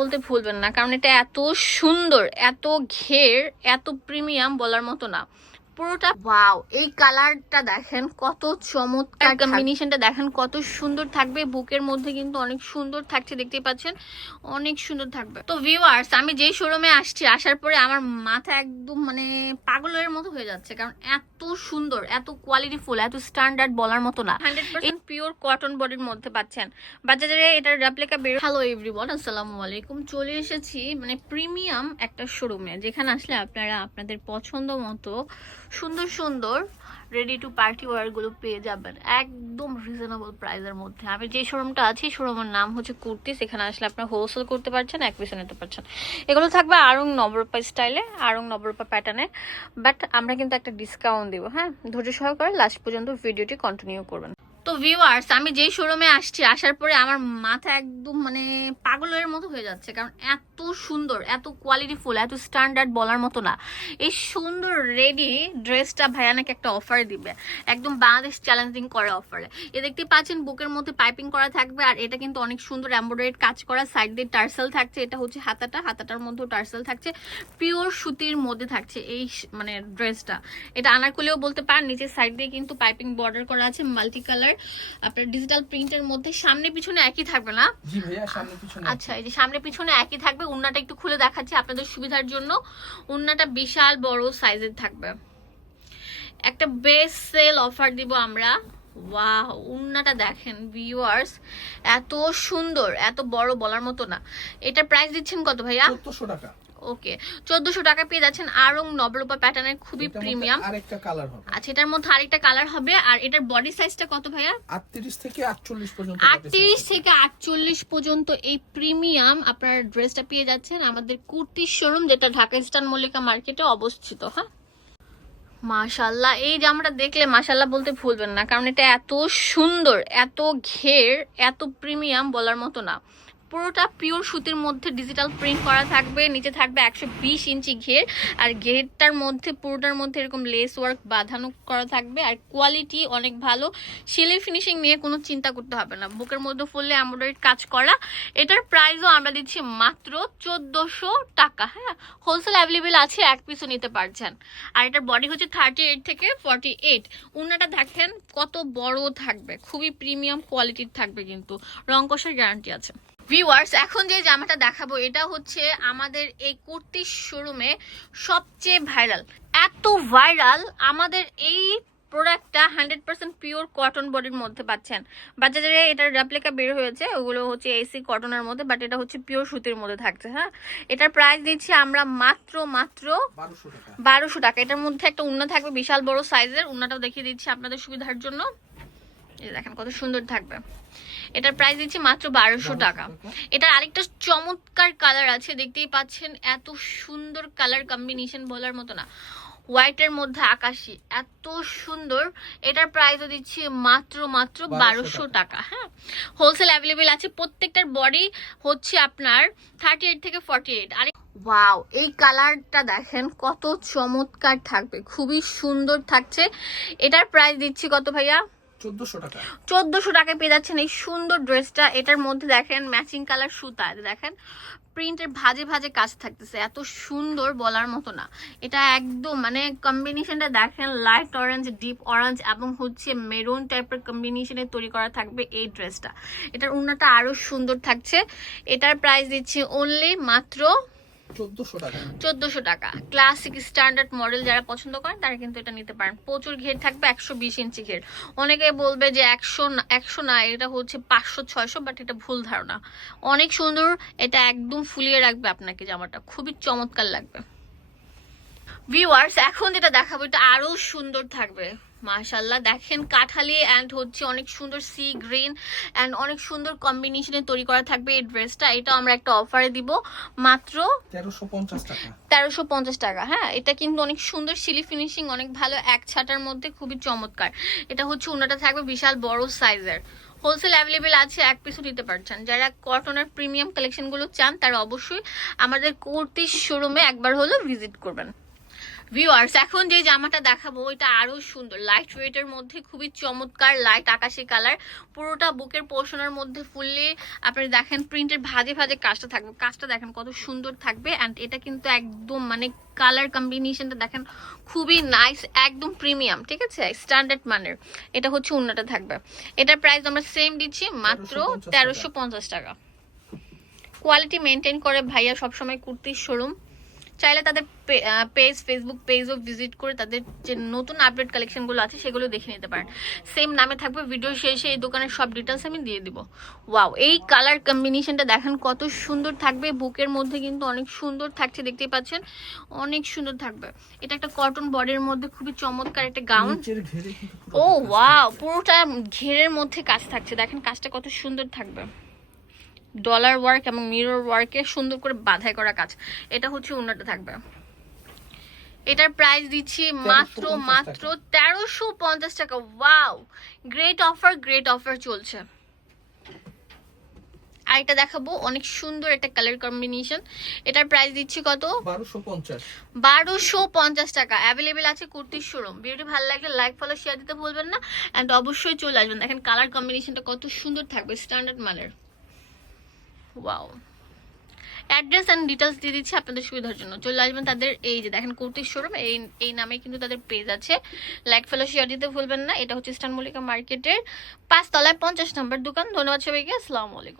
বলতে ভুলবেন না কারণ এটা এত সুন্দর এত ঘের এত প্রিমিয়াম বলার মতো না। পুরোটা ওয়াও এই কালারটা দেখেন কত চমৎকার কম্বিনেশনটা দেখেন কত সুন্দর থাকবে। বুকের মধ্যে কিন্তু অনেক সুন্দর থাকছে দেখতেই পাচ্ছেন? অনেক সুন্দর থাকবে। তো ভিউয়ার্স আমি যেই শোরুমে আসছি আসার পরে আমার মাথা একদম মানে পাগলের মতো হয়ে যাচ্ছে কারণ এত সুন্দর এত কোয়ালিটি ফুল এত স্ট্যান্ডার্ড বলার মতো না। হান্ড্রেড পার্সেন্ট পিওর কটন বডির মধ্যে পাচ্ছেন। বাজারে এটার রেপ্লিকা বের হ্যালো এভরিওয়ান আসসালামু আলাইকুম। চলে এসেছি মানে প্রিমিয়াম একটা শোরুমে যেখানে আসলে আপনারা আপনাদের পছন্দ মতো সুন্দর সুন্দর রেডি টু পার্টি ওয়ারগুলো পেয়ে যাবেন। একদম রিজনেবল প্রাইসের মধ্যে। আমি যে শোরুমটা আছি শোরুমের নাম হচ্ছে কুর্তি। সেখানে আসলে আপনারা হোলসেল করতে পারছেন, এক পিসে নিতে পারছেন। এগুলো থাকবে আরং নবরূপা স্টাইলে আরং নবরূপা প্যাটার্নে বাট আমরা কিন্তু একটা ডিসকাউন্ট দিব হ্যাঁ? ধৈর্য সহকারে লাস্ট পর্যন্ত ভিডিওটি কন্টিনিউ করবেন। তো ভিউয়ার্স আমি যেই শোরুমে আসছি, আসার পরে আমার মাথা একদম মানে পাগলের মতো হয়ে যাচ্ছে। কারণ এত সুন্দর, এত কোয়ালিটি ফুল এত স্ট্যান্ডার্ড বলার মতো না। এই সুন্দর রেডি ড্রেসটা ভাইয়ানাক একটা অফার দিবে। একদম বাংলাদেশ চ্যালেঞ্জিং করে অফারে এ দেখতে পাচ্ছেন, বুকের মধ্যে পাইপিং করা থাকবে, আর এটা কিন্তু অনেক সুন্দর এমব্রয়ডারি কাজ করা। সাইড দিয়ে টার্সেল থাকছে, এটা হচ্ছে হাতাটা। হাতাটার মধ্যেও টার্সেল থাকছে। পিওর সুতির মধ্যে থাকছে এই মানে ড্রেসটা এটা আনার আনারকুলিও বলতে পারেন, নিচের সাইড দিয়ে কিন্তু পাইপিং বর্ডার করা আছে মাল্টি কালার আপনার ডিজিটাল প্রিন্টের মধ্যে সামনে পিছনে একই থাকবে না? জি ভাইয়া সামনে পিছনে আচ্ছা এই যে সামনে পিছনে একই থাকবে উন্নাটা একটু খুলে দেখাচ্ছি আপনাদের সুবিধার জন্য। উন্নাটা বিশাল বড় সাইজের থাকবে। একটা বেস্ট সেল অফার দিব আমরা। ওয়াও উন্নাটা দেখেন ভিউয়ার্স এত সুন্দর এত বড় বলার মতো না। এটা প্রাইস দিচ্ছেন কত ভাইয়া? টাকা। ওকে চোদ্দশো টাকা পেয়ে যাচ্ছেন আরং নবরূপা প্যাটার্নের খুবই প্রিমিয়াম। আরেকটা কালার হবে। আচ্ছা এটার মধ্যে আরেকটা কালার হবে আর এটার বডি সাইজটা কত ভাইয়া? আটত্রিশ থেকে আটচল্লিশ পর্যন্ত আটত্রিশ থেকে আটচল্লিশ পর্যন্ত এই প্রিমিয়াম আপনার ড্রেসটা পেয়ে যাচ্ছেন আমাদের কুর্তির শোরুম যেটা ঢাকা স্টান মল্লিকা মার্কেটে অবস্থিত হ্যাঁ? মাশাল্লাহ এই জামাটা দেখলে মাশাল্লাহ বলতে ভুলবেন না কারণ এটা এত সুন্দর এত ঘের এত প্রিমিয়াম বলার মতো না। পুরোটা পিওর সুতির মধ্যে ডিজিটাল প্রিন্ট করা থাকবে। নিচে থাকবে একশো বিশ ইঞ্চি ঘের। আর ঘেরটার মধ্যে, পুরোটার মধ্যে এরকম লেস ওয়ার্ক বাঁধানো করা থাকবে। আর কোয়ালিটি অনেক ভালো। সেলাই ফিনিশিং নিয়ে কোনো চিন্তা করতে হবে না। বুকের মধ্যে ফুললে এমব্রয়ডারি কাজ করা। এটার প্রাইসও আমরা দিচ্ছি মাত্র চোদ্দোশো টাকা হ্যাঁ? হোলসেল অ্যাভেলেবেল আছে, এক পিসও নিতে পারছেন। আর এটার বডি হচ্ছে থার্টি এইট থেকে ফর্টি এইট উন্নাটা দেখেন কত বড় থাকবে। খুবই প্রিমিয়াম কোয়ালিটির থাকবে কিন্তু। রং কষার গ্যারান্টি আছে। ভিউয়ার্স এখন যে জামাটা দেখাবো এটা হচ্ছে আমাদের এই কুর্তির শোরুমে সবচেয়ে ভাইরাল এত ভাইরাল আমাদের এই প্রোডাক্টটা হান্ড্রেড পার্সেন্ট পিওর কটন বডির মধ্যে পাচ্ছেন। বাজারে এটার রেপ্লিকা বের হয়েছে ওগুলো হচ্ছে এসি কটনের মধ্যে বাট এটা হচ্ছে পিওর সুতির মধ্যে থাকছে হ্যাঁ? এটার প্রাইস দিচ্ছি আমরা মাত্র মাত্র বারোশো টাকা। এটার মধ্যে একটা উন্না থাকবে বিশাল বড় সাইজের উন্নাটাও দেখিয়ে দিচ্ছি আপনাদের সুবিধার জন্য। দেখেন কত সুন্দর থাকবে। এটার প্রাইস দিচ্ছি মাত্র বারোশো টাকা। এটার আরেকটা চমৎকার কালার আছে দেখতেই পাচ্ছেন এত সুন্দর কালার কম্বিনেশন বলার মতো না। হোয়াইটের মধ্যে আকাশি এত সুন্দর। এটার প্রাইসও দিচ্ছি মাত্র মাত্র বারোশো টাকা। হ্যাঁ। হোলসেল অ্যাভেলেবেল আছে প্রত্যেকটার বডি হচ্ছে আপনার থার্টি এইট থেকে ফর্টি এইট আর ওয়াও এই কালারটা দেখেন কত চমৎকার থাকবে খুবই সুন্দর থাকছে। এটার প্রাইস দিচ্ছি কত ভাইয়া? চোদ্দশো টাকা। চোদ্দশো টাকায় পেয়ে যাচ্ছেন এই সুন্দর ড্রেসটা। এটার মধ্যে দেখেন ম্যাচিং কালার সুতা। দেখেন প্রিন্টের ভাজে ভাজে কাজ থাকতেছে। এত সুন্দর বলার মতো না। এটা একদম মানে কম্বিনেশনটা দেখেন লাইট অরেঞ্জ ডিপ অরেঞ্জ এবং হচ্ছে মেরুন টাইপের কম্বিনেশনে তৈরি করা থাকবে এই ড্রেসটা। এটার উন্নাটা আরও সুন্দর থাকছে। এটার প্রাইস দিচ্ছি অনলি মাত্র চোদ্দশো টাকা। ক্লাসিক স্ট্যান্ডার্ড মডেল যারা পছন্দ করেন তারা কিন্তু এটা নিতে পারেন। প্রচুর ঘের থাকবে, একশো বিশ ইঞ্চি ঘের। অনেকে বলবে যে একশো একশো না, এটা হচ্ছে পাঁচশো, ছয়শো বাট এটা ভুল ধারণা। অনেক সুন্দর, এটা একদম ফুলিয়ে রাখবে আপনাকে জামাটা। খুবই চমৎকার লাগবে। ভিউয়ার্স এখন যেটা দেখাবো, এটা আরও সুন্দর থাকবে। মাশাল্লাহ দেখেন কাঠালি অ্যান্ড হচ্ছে অনেক সুন্দর সি গ্রিন অ্যান্ড অনেক সুন্দর কম্বিনেশনে তৈরি করা থাকবে এই ড্রেসটা এটা আমরা একটা অফারে দিব। মাত্র তেরোশো পঞ্চাশ টাকা। তেরোশো পঞ্চাশ টাকা হ্যাঁ? এটা কিন্তু অনেক সুন্দর সিলি ফিনিশিং অনেক ভালো এক ছাটার মধ্যে খুবই চমৎকার। এটা হচ্ছে ওনাটা থাকবে বিশাল বড় সাইজের হোলসেল অ্যাভেলেবেল আছে এক পিসও নিতে পারছেন। যারা কটনের প্রিমিয়াম কালেকশনগুলো চান তারা অবশ্যই আমাদের কুর্তির শোরুমে একবার হলো ভিজিট করবেন। ভিউয়ার্স এখন যে জামাটা দেখাবো এটা আরও সুন্দর। লাইট ওয়েটের মধ্যে খুবই চমৎকার লাইট আকাশি কালার পুরোটা বুকের পোর্শনের মধ্যে ফুললে আপনি দেখেন প্রিন্টের ভাজে ভাজে কাজটা থাকবে। কাজটা দেখেন কত সুন্দর থাকবে। অ্যান্ড এটা কিন্তু একদম মানে কালার কম্বিনেশনটা দেখেন খুবই নাইস একদম প্রিমিয়াম ঠিক আছে? স্ট্যান্ডার্ড মানের। এটা হচ্ছে উন্নটা থাকবে। এটার প্রাইস আমরা সেম দিচ্ছি মাত্র তেরোশো পঞ্চাশ টাকা। কোয়ালিটি মেনটেন করে ভাইয়া সবসময় কুর্তির শোরুম চাইলে তাদের পেজ ফেসবুক পেজও ভিজিট করে তাদের যে নতুন আপডেট কালেকশনগুলো আছে সেগুলো দেখে নিতে পারেন। সেম নামে থাকবে ভিডিও শেষে এই দোকানের সব ডিটেলস আমি দিয়ে দিব। ওয়াও এই কালার কম্বিনেশনটা দেখেন কত সুন্দর থাকবে। বুকের মধ্যে কিন্তু অনেক সুন্দর থাকছে দেখতেই পাচ্ছেন? অনেক সুন্দর থাকবে। এটা একটা কটন বডির মধ্যে খুবই চমৎকার একটা গাউন ও ওয়াও পুরোটা ঘেরের মধ্যে কাজ থাকছে। দেখেন কাজটা কত সুন্দর থাকবে। ডলার ওয়ার্ক এবং মিরর ওয়ার্কে সুন্দর করে বাধাই করা কাজ। এটা হচ্ছে উন্নত থাকবে। এটার প্রাইস দিচ্ছি মাত্র মাত্র তেরোশো পঞ্চাশ টাকা। Wow great offer great offer চলছে। আর এটা দেখাবো অনেক সুন্দর একটা কালার কম্বিনেশন এটার প্রাইস দিচ্ছি কত? বারোশো পঞ্চাশ। বারোশো পঞ্চাশ টাকা। অ্যাভেলেবেল আছে কুর্তির শোরুম ভিডিওটি ভালো লাগলে লাইক ফলো শেয়ার দিতে ভুলবেন না। অ্যান্ড অবশ্যই চলে আসবেন। দেখেন কালার কম্বিনেশনটা কত সুন্দর থাকবে স্ট্যান্ডার্ড মানের। ওয়াও অ্যাড্রেস অ্যান্ড ডিটেলস দিয়ে দিচ্ছি আপনাদের সুবিধার জন্য। চলে আসবেন তাদের এই যে দেখেন কুর্তির শোরুম এই এই নামে কিন্তু তাদের পেজ আছে। লাইক ফেলো শেয়ার দিতে ভুলবেন না। এটা হচ্ছে স্টান মল্লিকা মার্কেটের পাঁচতলায় পঞ্চাশ নম্বর দোকান। ধন্যবাদ সবাইকে। আসসালামু আলাইকুম।